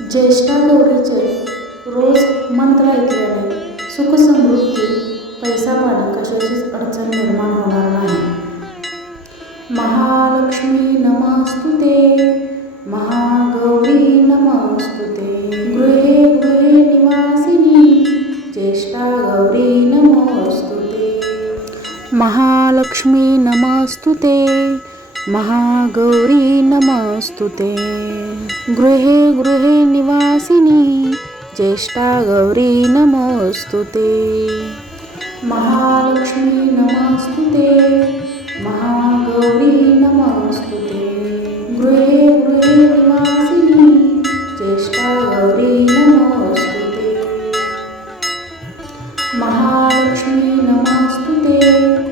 ज्येष्ठा गौरीचे रोज मंत्र ऐकल्याने सुखसमृद्धी पैसा पाणी कशाचीच अडचण निर्माण होणार नाही. महालक्ष्मी नमस्तुते महागौरी नमस्तुते गृहे गृहे निवासिनी ज्येष्ठा गौरी नमस्तुते महालक्ष्मी नमस्तुते महागौरी नमस्तु ते। गृहे गृहे निवासिनी ज्येष्ठा गौरी नमोस्तु ते। महालक्ष्मी नमस्तु ते। महागौरी नमस्तु ते। गृहे गृहे निवासिनी ज्येष्ठा गौरी नमोस्तु ते। महालक्ष्मी नमस्तु ते।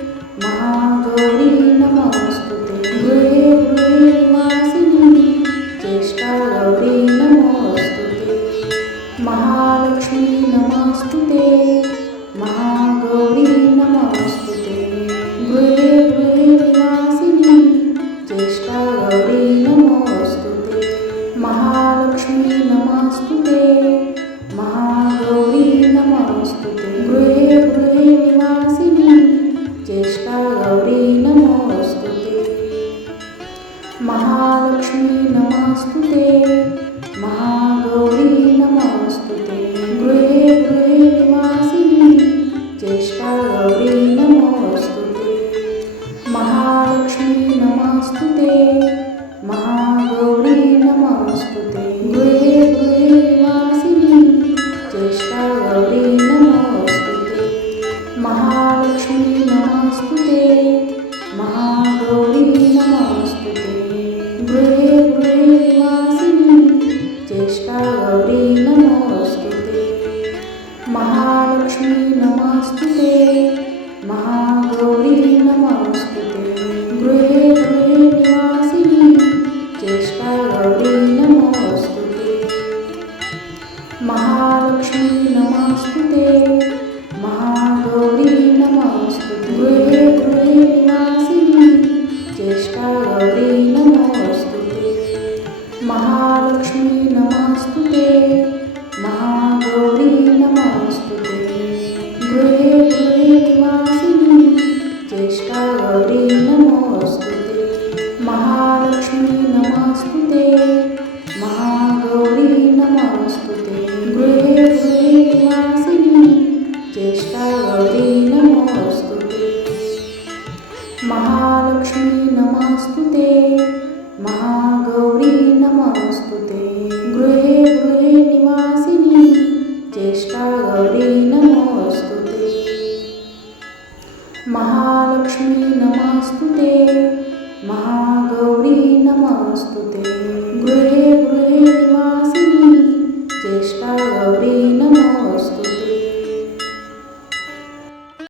महालक्ष्मी महागौरी नमोस्तुते गृहे गृहे ज्येष्ठा गौरी नमोस्तुते महालक्ष्मी नमस्तुते महागौरी नमस्तुते गृहे गृहे निवासिनी ज्येष्ठा गौरी